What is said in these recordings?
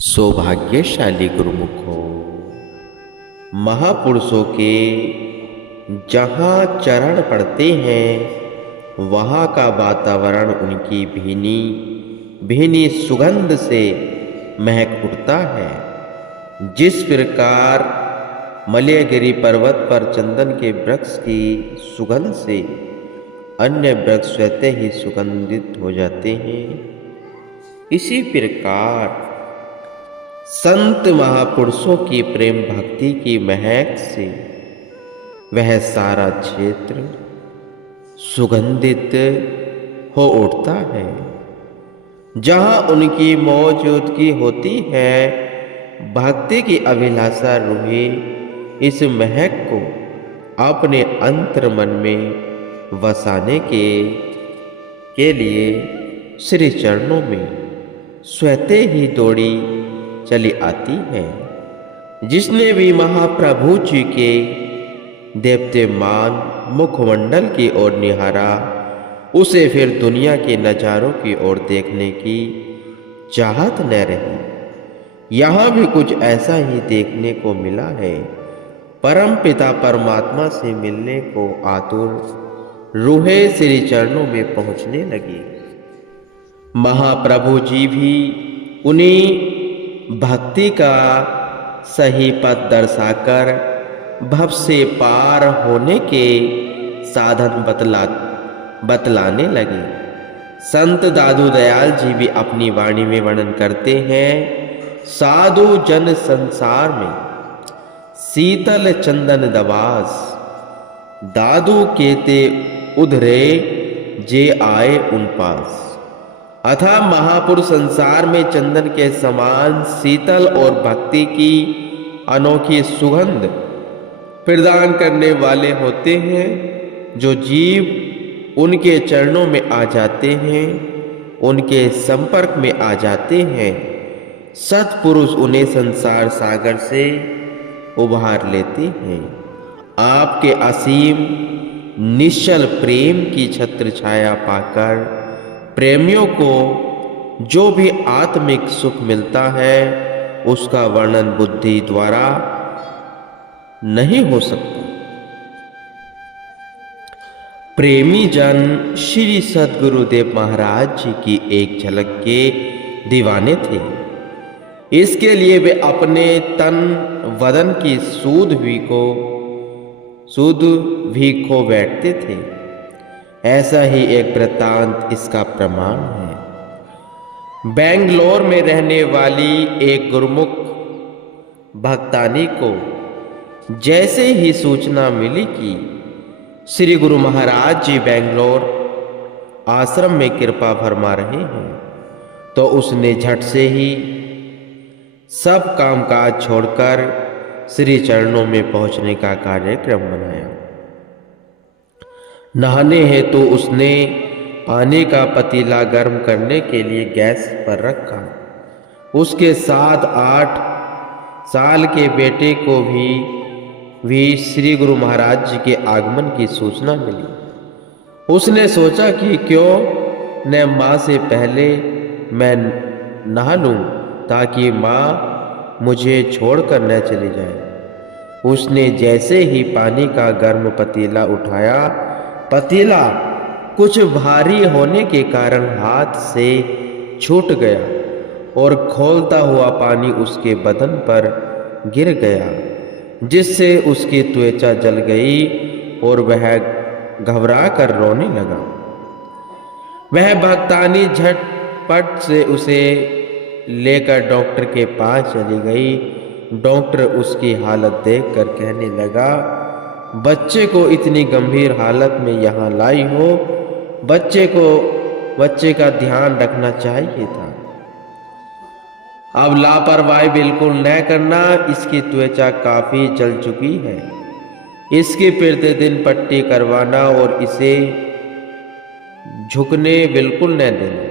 सौभाग्यशाली गुरुमुखों, महापुरुषों के जहाँ चरण पड़ते हैं वहाँ का वातावरण उनकी भीनी भीनी सुगंध से महक उठता है। जिस प्रकार मलयगिरी पर्वत पर चंदन के वृक्ष की सुगंध से अन्य वृक्ष स्वतः ही सुगंधित हो जाते हैं, इसी प्रकार संत महापुरुषों की प्रेम भक्ति की महक से वह सारा क्षेत्र सुगंधित हो उठता है। जहाँ उनकी मौजूदगी होती है, भक्ति की अभिलाषा रूहें इस महक को अपने अंतर मन में वसाने के लिए श्री चरणों में स्वतः ही दौड़ी चली आती है। जिसने भी महाप्रभु जी के देवतेमान मुखमंडल की ओर निहारा, उसे फिर दुनिया के नजारों की ओर देखने की चाहत न रही। यहाँ भी कुछ ऐसा ही देखने को मिला है। परम पिता परमात्मा से मिलने को आतुर रूहें श्री चरणों में पहुँचने लगी। महाप्रभु जी भी उन्हीं भक्ति का सही पथ दर्शाकर भव से पार होने के साधन बतलाने लगे। संत दादू दयाल जी भी अपनी वाणी में वर्णन करते हैं, साधु जन संसार में शीतल चंदन दवास, दादू केते उधरे जे आए उन पास। अथा महापुरुष संसार में चंदन के समान शीतल और भक्ति की अनोखी सुगंध प्रदान करने वाले होते हैं। जो जीव उनके चरणों में आ जाते हैं, उनके संपर्क में आ जाते हैं, सत्पुरुष उन्हें संसार सागर से उबार लेते हैं। आपके असीम निश्चल प्रेम की छत्र छाया पाकर प्रेमियों को जो भी आत्मिक सुख मिलता है, उसका वर्णन बुद्धि द्वारा नहीं हो सकता। प्रेमी जन श्री सद्गुरुदेव महाराज जी की एक झलक के दीवाने थे। इसके लिए वे अपने तन वदन की सूद भी खो बैठते थे। ऐसा ही एक वृत्तांत इसका प्रमाण है। बेंगलोर में रहने वाली एक गुरुमुख भक्तानी को जैसे ही सूचना मिली कि श्री गुरु महाराज जी बेंगलोर आश्रम में कृपा फरमा रहे हैं, तो उसने झट से ही सब कामकाज छोड़कर श्री चरणों में पहुंचने का कार्यक्रम बनाया। नहाने हेतु उसने पानी का पतीला गर्म करने के लिए गैस पर रखा। उसके 7-8 साल के बेटे को भी श्री गुरु महाराज जी के आगमन की सूचना मिली। उसने सोचा कि क्यों न माँ से पहले मैं नहा लूं, ताकि माँ मुझे छोड़कर न चली जाए। उसने जैसे ही पानी का गर्म पतीला उठाया, पतीला कुछ भारी होने के कारण हाथ से छूट गया और खौलता हुआ पानी उसके बदन पर गिर गया, जिससे उसकी त्वचा जल गई और वह घबरा कर रोने लगा। वह भक्तानी झटपट से उसे लेकर डॉक्टर के पास चली गई। डॉक्टर उसकी हालत देखकर कहने लगा, बच्चे को इतनी गंभीर हालत में यहाँ लाई हो, बच्चे का ध्यान रखना चाहिए था। अब लापरवाही बिल्कुल न करना। इसकी त्वचा काफी जल चुकी है। इसकी प्रतिदिन पट्टी करवाना और इसे झुकने बिल्कुल न देना।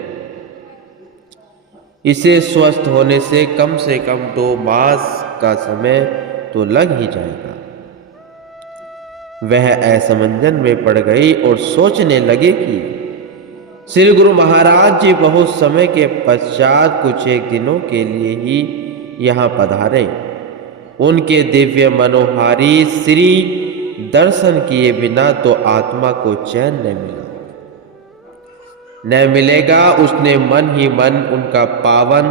इसे स्वस्थ होने से कम 2 मास का समय तो लग ही जाएगा। वह असमंजस में पड़ गई और सोचने लगे कि श्री गुरु महाराज जी बहुत समय के पश्चात कुछ एक दिनों के लिए ही यहाँ पधारे। उनके दिव्य मनोहारी श्री दर्शन किए बिना तो आत्मा को चैन न मिला, न मिलेगा। उसने मन ही मन उनका पावन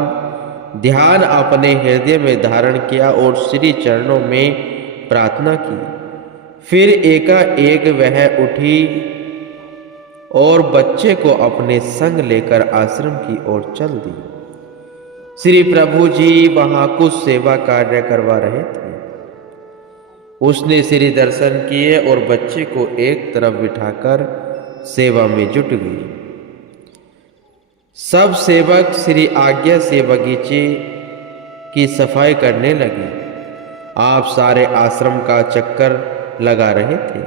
ध्यान अपने हृदय में धारण किया और श्री चरणों में प्रार्थना की। फिर एकाएक वह उठी और बच्चे को अपने संग लेकर आश्रम की ओर चल दी। श्री प्रभु जी वहां कुछ सेवा कार्य करवा रहे थे। उसने श्री दर्शन किए और बच्चे को एक तरफ बिठाकर सेवा में जुट गई। सब सेवक श्री आज्ञा से बगीचे की सफाई करने लगे। आप सारे आश्रम का चक्कर लगा रहे थे।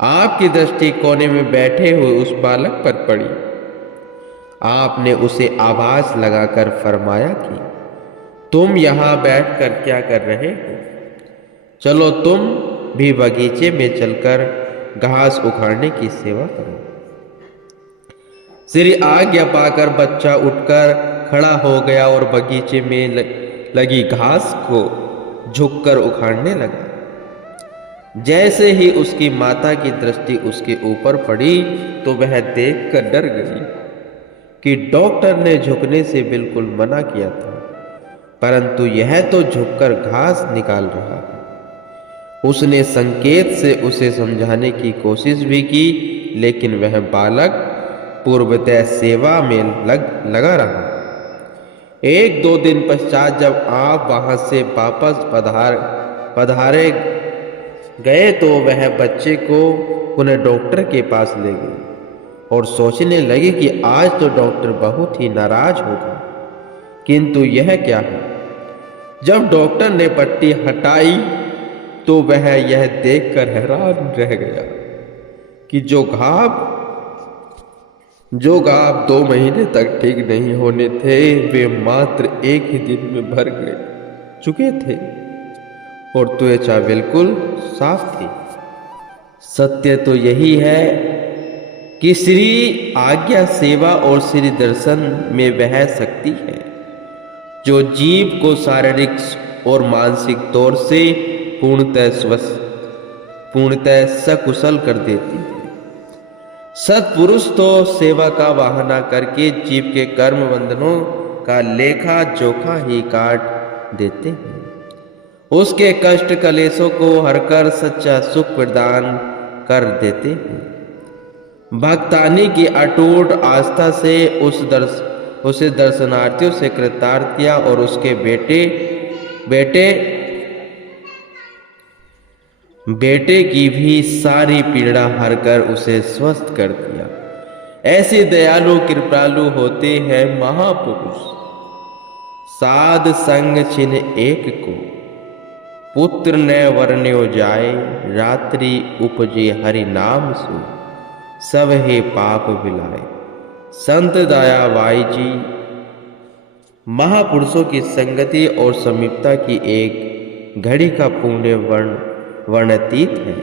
आपकी दृष्टि कोने में बैठे हुए उस बालक पर पड़ी। आपने उसे आवाज लगाकर फरमाया कि तुम यहाँ बैठकर क्या कर रहे हो? चलो तुम भी बगीचे में चलकर घास उखाड़ने की सेवा करो। श्री आज्ञा पाकर बच्चा उठकर खड़ा हो गया और बगीचे में लगी घास को झुककर उखाड़ने लगा। जैसे ही उसकी माता की दृष्टि उसके ऊपर पड़ी तो वह देखकर डर गई कि डॉक्टर ने झुकने से बिल्कुल मना किया था, परंतु यह तो झुककर घास निकाल रहा है। उसने संकेत से उसे समझाने की कोशिश भी की, लेकिन वह बालक पूर्वतः सेवा में लगा रहा। एक दो दिन पश्चात जब आप वहां से वापस पधारे गए तो वह बच्चे को पुनः डॉक्टर के पास ले गई और सोचने लगी कि आज तो डॉक्टर बहुत ही नाराज होगा। किंतु यह क्या है? जब डॉक्टर ने पट्टी हटाई तो वह यह देखकर हैरान रह गया कि जो घाव 2 महीने तक ठीक नहीं होने थे वे मात्र एक ही दिन में भर चुके थे और त्वचा बिल्कुल साफ थी। सत्य तो यही है कि श्री आज्ञा सेवा और श्री दर्शन में वह शक्ति है जो जीव को शारीरिक और मानसिक तौर से पूर्णतः सकुशल कर देती है। सत्पुरुष तो सेवा का बहाना करके जीव के कर्म बंधनों का लेखा जोखा ही काट देते हैं। उसके कष्ट कलेशों को हरकर सच्चा सुख प्रदान कर देते हैं। भक्तानी की अटूट आस्था से उसे दर्शनार्थियों से कृतार्थ किया और उसके बेटे की भी सारी पीड़ा हरकर उसे स्वस्थ कर दिया। ऐसे दयालु कृपालु होते हैं महापुरुष। साध संग छिन एक को पुत्र न वर्ण्यो जाए, रात्रि उपजे हरि नाम सु सब हे पाप विलाए। संत दयाबाई जी महापुरुषों की संगति और समीपता की एक घड़ी का पुण्य वर्णतीत है।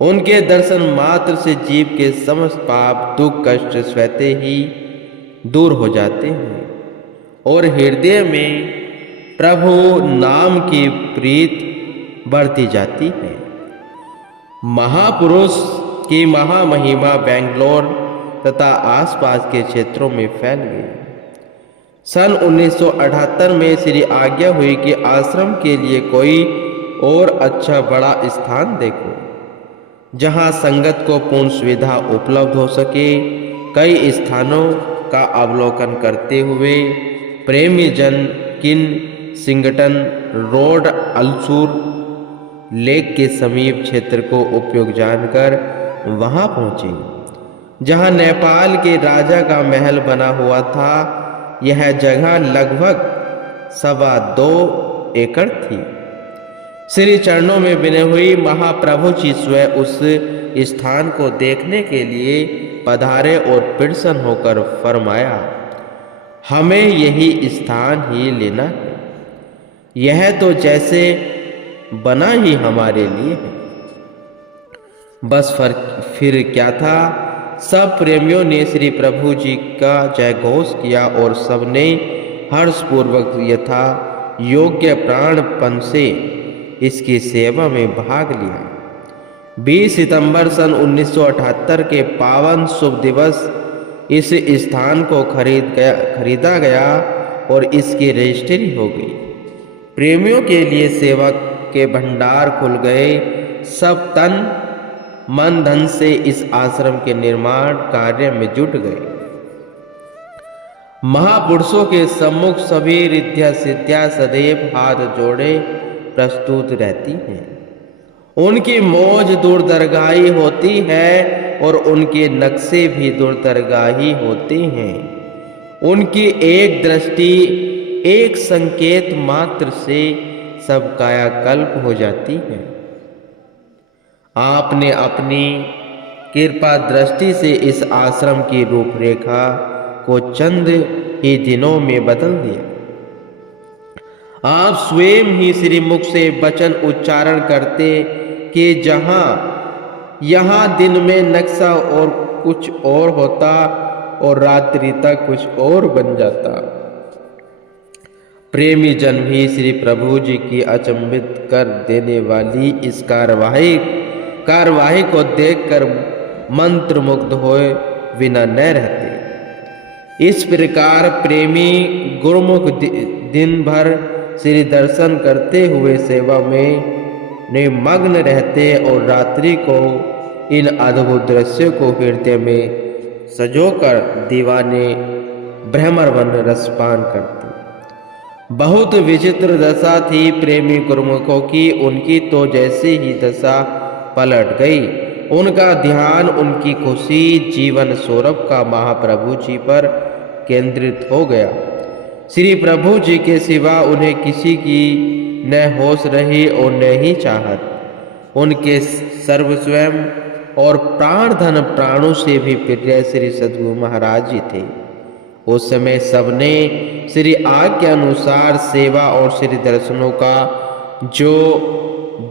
उनके दर्शन मात्र से जीव के समस्त पाप दुख कष्ट स्वतः ही दूर हो जाते हैं और हृदय में प्रभु नाम की प्रीत बढ़ती जाती है। महापुरुष की महामहिमा बेंगलोर तथा आसपास के क्षेत्रों में फैल गई। सन 1978 में श्री आज्ञा हुई कि आश्रम के लिए कोई और अच्छा बड़ा स्थान देखो जहां संगत को पूर्ण सुविधा उपलब्ध हो सके। कई स्थानों का अवलोकन करते हुए प्रेमी जन किनसिंगटन रोड अल्सूर लेक के समीप क्षेत्र को उपयोग जानकर वहां पहुंचे जहां नेपाल के राजा का महल बना हुआ था। यह जगह लगभग 2.25 एकड़ थी। श्री चरणों में बिने हुई महाप्रभु जी स्वयं उस स्थान को देखने के लिए पधारे और प्रसन्न होकर फरमाया, हमें यही स्थान ही लेना है। यह तो जैसे बना ही हमारे लिए है। बस फिर क्या था सब प्रेमियों ने श्री प्रभु जी का जयघोष किया और सबने हर्षपूर्वक यथा योग्य प्राणपन से इसकी सेवा में भाग लिया। 20 सितंबर सन 1978 के पावन शुभ दिवस इस स्थान को खरीदा गया और इसकी रजिस्ट्री हो गई। प्रेमियों के लिए सेवा के भंडार खुल गए। सब तन मन धन से इस आश्रम के निर्माण कार्य में जुट गए। महापुरुषों के सम्मुख सभी रिद्धियां सिद्धियां सदैव हाथ जोड़े प्रस्तुत रहती हैं। उनकी मौज दूरदरगाही होती है और उनके नक्शे भी दूरदरगाही होते हैं। उनकी एक दृष्टि एक संकेत मात्र से सब कायाकल्प हो जाती है। आपने अपनी कृपा दृष्टि से इस आश्रम की रूपरेखा को चंद ही दिनों में बदल दिया। आप स्वयं ही श्री मुख से वचन उच्चारण करते कि यहाँ दिन में नक्शा और कुछ और होता और रात्रि तक कुछ और बन जाता। प्रेमी जन भी श्री प्रभु जी की अचंभित कर देने वाली इस कार्यवाही को देखकर मंत्रमुग्ध होए बिना न रहते। इस प्रकार प्रेमी गुरुमुख दिन भर श्री दर्शन करते हुए सेवा में निमग्न रहते और रात्रि को इन अद्भुत दृश्यों को हृदय में सजोकर दीवाने भ्रमरवन रसपान करते। बहुत विचित्र दशा थी प्रेमी गुरुमुखों की। उनकी तो जैसे ही दशा पलट गई, उनका ध्यान उनकी खुशी जीवन सौरभ का महाप्रभु जी पर केंद्रित हो गया। श्री प्रभु जी के सिवा उन्हें किसी की न होश रही और न ही चाहत। उनके सर्वस्वयं और प्राण धन प्राणों से भी प्रिय श्री सद्गुरु महाराज जी थे। उस समय सबने श्री आज्ञा अनुसार सेवा और श्री दर्शनों का जो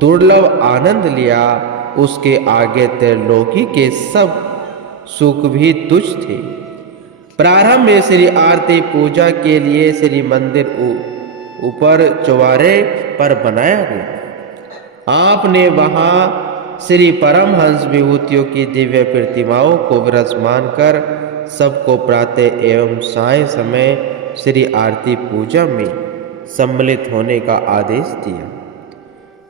दुर्लभ आनंद लिया, उसके आगे त्रिलोकी के सब सुख भी तुच्छ थे। प्रारंभ में श्री आरती पूजा के लिए श्री मंदिर ऊपर चौबारे पर बनाया गया। आपने वहां श्री परमहंस विभूतियों की दिव्य प्रतिमाओं को विराजमान कर सबको प्रातः एवं साय समय श्री आरती पूजा में सम्मिलित होने का आदेश दिया।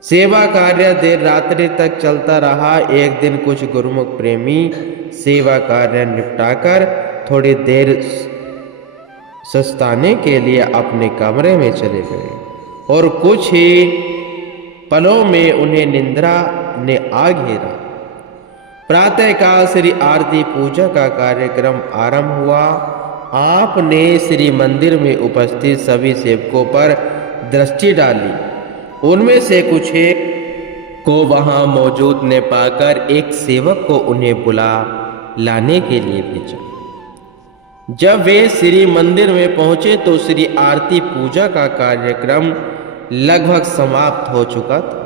सेवा कार्य देर रात्रि तक चलता रहा। एक दिन कुछ गुरुमुख प्रेमी सेवा कार्य निपटाकर थोड़ी देर सस्ताने के लिए अपने कमरे में चले गए और कुछ ही पलों में उन्हें निंद्रा ने आ घेरा। प्रातःकाल श्री आरती पूजा का कार्यक्रम आरंभ हुआ। आपने श्री मंदिर में उपस्थित सभी सेवकों पर दृष्टि डाली। उनमें से कुछ को वहां मौजूद ने पाकर एक सेवक को उन्हें बुला लाने के लिए भेजा। जब वे श्री मंदिर में पहुंचे तो श्री आरती पूजा का कार्यक्रम लगभग समाप्त हो चुका था।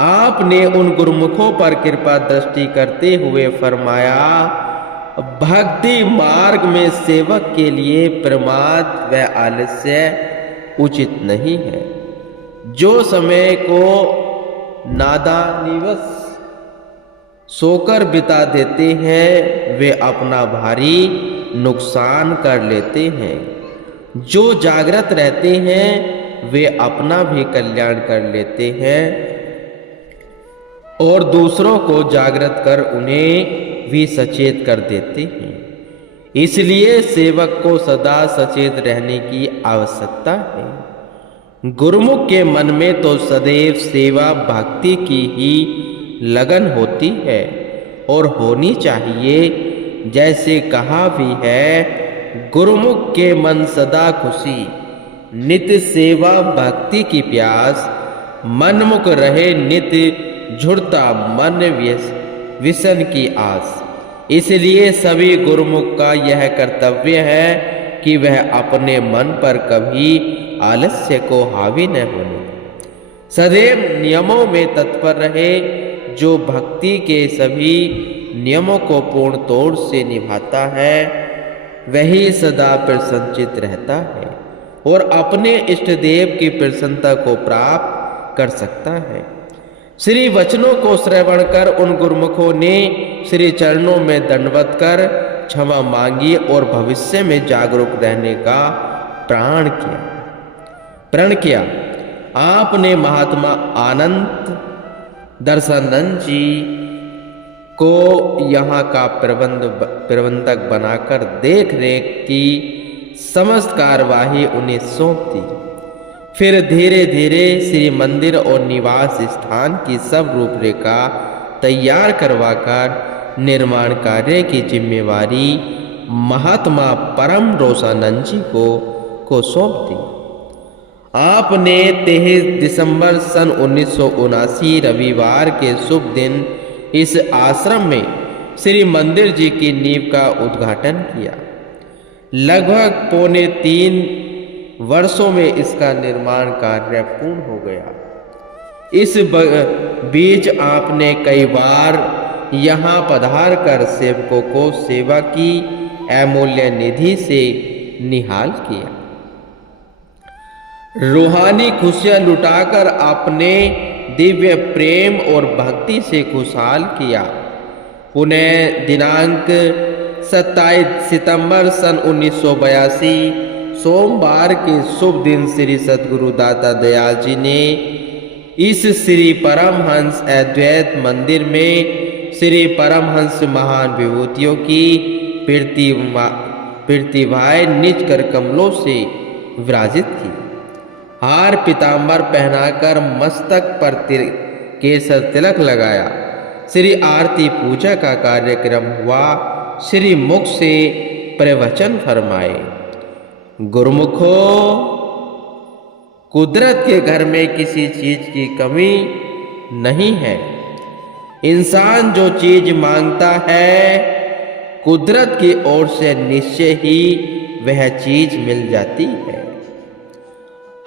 आपने उन गुरुमुखों पर कृपा दृष्टि करते हुए फरमाया, भक्ति मार्ग में सेवक के लिए प्रमाद व आलस्य उचित नहीं है। जो समय को नादानिवश सोकर बिता देते हैं वे अपना भारी नुकसान कर लेते हैं। जो जागृत रहते हैं वे अपना भी कल्याण कर लेते हैं और दूसरों को जागृत कर उन्हें भी सचेत कर देते हैं। इसलिए सेवक को सदा सचेत रहने की आवश्यकता है। गुरुमुख के मन में तो सदैव सेवा भक्ति की ही लगन होती है और होनी चाहिए। जैसे कहा भी है, गुरुमुख के मन सदा खुशी, नित्य सेवा भक्ति की प्यास, मनमुख रहे नित्य झुरता मन विसन की आस। इसलिए सभी गुरुमुख का यह कर्तव्य है कि वह अपने मन पर कभी आलस्य को हावी न होने, सदैव नियमों में तत्पर रहे। जो भक्ति के सभी नियमों को पूर्ण तौर से निभाता है वही सदा प्रसन्नचित्त रहता है और अपने इष्ट देव की प्रसन्नता को प्राप्त कर सकता है। श्री वचनों को श्रवण कर उन गुरुमुखों ने श्री चरणों में दंडवत कर क्षमा मांगी और भविष्य में जागरूक रहने का प्रण किया। आपने महात्मा आनंद दर्शनानंद जी को यहाँ का प्रबंधक बनाकर देख रेख की समस्त कार्यवाही उन्हें सौंप दी। फिर धीरे धीरे श्री मंदिर और निवास स्थान की सब रूपरेखा तैयार करवाकर निर्माण कार्य की जिम्मेवारी महात्मा परम रोसानंद जी को सौंप दी। आपने 23 दिसंबर सन 1979 रविवार के शुभ दिन इस आश्रम में श्री मंदिर जी की नींव का उद्घाटन किया। लगभग 3.25 वर्षों में इसका निर्माण कार्य पूर्ण हो गया। इस बीच आपने कई बार यहाँ पधार कर सेवकों को सेवा की अमूल्य निधि से निहाल किया। रूहानी खुशियां लुटाकर अपने दिव्य प्रेम और भक्ति से खुशहाल किया। पुनः दिनांक 27 सितंबर सन 1982 सोमवार के शुभ दिन श्री सद्गुरु दाता दयाल जी ने इस श्री परमहंस अद्वैत मंदिर में श्री परमहंस महान विभूतियों की प्रतिभाएं निज कर कमलों से विराजित की। हार पीताम्बर पहनाकर मस्तक पर केसर तिलक लगाया। श्री आरती पूजा का कार्यक्रम हुआ। श्री मुख से प्रवचन फरमाए। गुरुमुखो, कुदरत के घर में किसी चीज की कमी नहीं है। इंसान जो चीज मांगता है कुदरत की ओर से निश्चय ही वह चीज मिल जाती है।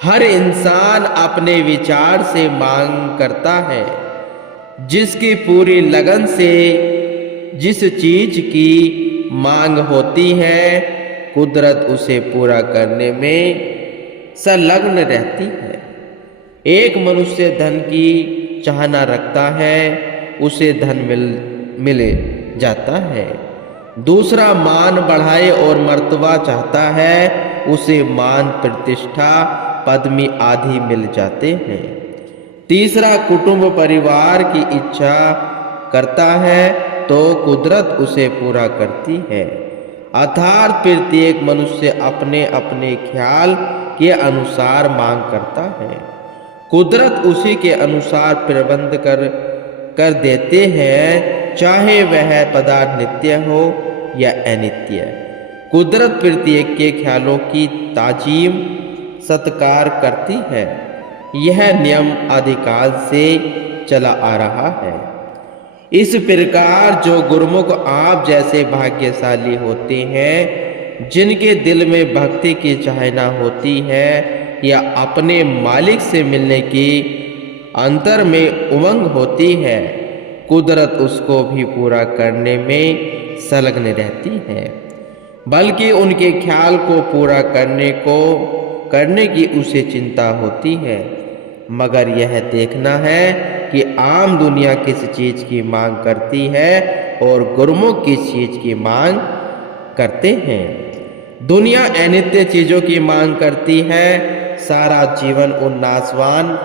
हर इंसान अपने विचार से मांग करता है। जिसकी पूरी लगन से जिस चीज की मांग होती है कुदरत उसे पूरा करने में संलग्न रहती है। एक मनुष्य धन की चाहना रखता है, उसे धन मिले जाता है। दूसरा मान बढ़ाए और मर्तबा चाहता है, उसे मान प्रतिष्ठा पदवी आदि मिल जाते हैं। तीसरा कुटुंब परिवार की इच्छा करता है तो कुदरत उसे पूरा करती है। अर्थात प्रत्येक मनुष्य अपने अपने ख्याल के अनुसार मांग करता है। कुदरत उसी के अनुसार प्रबंध कर देते हैं, चाहे वह पदार्थ नित्य हो या अनित्य। कुदरत प्रत्येक के ख्यालों की ताजीम सत्कार करती है। यह नियम आदिकाल से चला आ रहा है। इस प्रकार जो गुरुमुख आप जैसे भाग्यशाली होते हैं, जिनके दिल में भक्ति की चाहना होती है या अपने मालिक से मिलने की अंतर में उमंग होती है, कुदरत उसको भी पूरा करने में संलग्न रहती है। बल्कि उनके ख्याल को पूरा करने की उसे चिंता होती है। मगर यह देखना है कि आम दुनिया किस चीज की मांग करती है और गुरुमुख किस चीज की मांग करते हैं। दुनिया अनित्य चीजों की मांग करती है। सारा जीवन उन नाशवान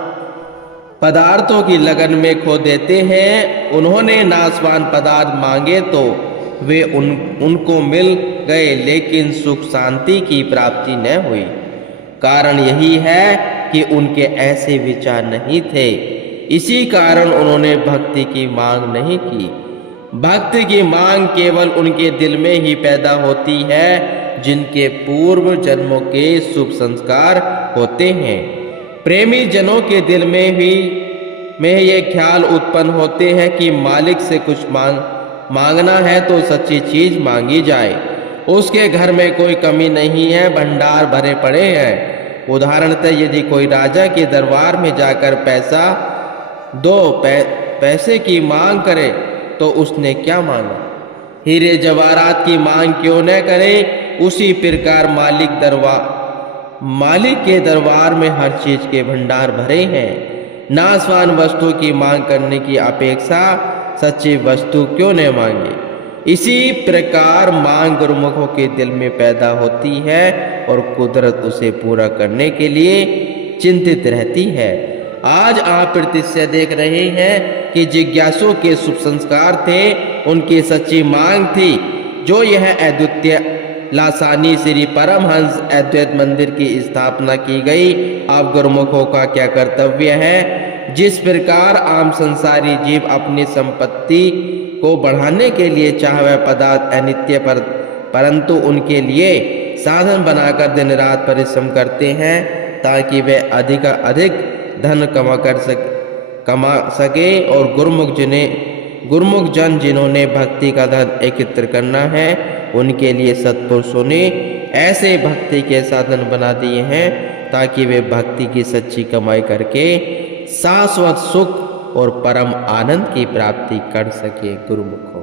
पदार्थों की लगन में खो देते हैं। उन्होंने नाशवान पदार्थ मांगे तो वे उनको मिल गए, लेकिन सुख शांति की प्राप्ति न हुई। कारण यही है कि उनके ऐसे विचार नहीं थे। इसी कारण उन्होंने भक्ति की मांग नहीं की। भक्ति की मांग केवल उनके दिल में ही पैदा होती है जिनके पूर्व जन्मों के शुभ संस्कार होते हैं। प्रेमी जनों के दिल में ये ख्याल उत्पन्न होते हैं कि मालिक से कुछ मांगना है तो सच्ची चीज मांगी जाए। उसके घर में कोई कमी नहीं है, भंडार भरे पड़े हैं। उदाहरणतः यदि कोई राजा के दरबार में जाकर पैसे की मांग करे तो उसने क्या मांगा। हीरे जवाहरात की मांग क्यों न करें। उसी प्रकार मालिक के दरबार में हर चीज के भंडार भरे हैं। नाशवान वस्तु की मांग करने की अपेक्षा सच्ची वस्तु क्यों न मांगे। इसी प्रकार मांग गुरुमुखों के दिल में पैदा होती है और कुदरत उसे पूरा करने के लिए चिंतित रहती है। आज आप प्रत्यक्ष देख रहे हैं कि जिज्ञासु के शुभ संस्कार थे, उनकी सच्ची मांग थी। जो यह अद्वितीय लासानी श्री परमहंस अद्वैत मंदिर की स्थापना की गई। अब गुरुमुखों का क्या कर्तव्य है। जिस प्रकार आम संसारी जीव अपनी संपत्ति को बढ़ाने के लिए चाहे वह पदार्थ अनित्य परंतु उनके लिए साधन बनाकर दिन रात परिश्रम करते हैं ताकि वे अधिक धन कमा सके। और गुरुमुख जन जिन्होंने भक्ति का धन एकत्र करना है, उनके लिए सत्पुरुषों ने ऐसे भक्ति के साधन बना दिए हैं ताकि वे भक्ति की सच्ची कमाई करके शाश्वत सुख और परम आनंद की प्राप्ति कर सके। गुरुमुखों।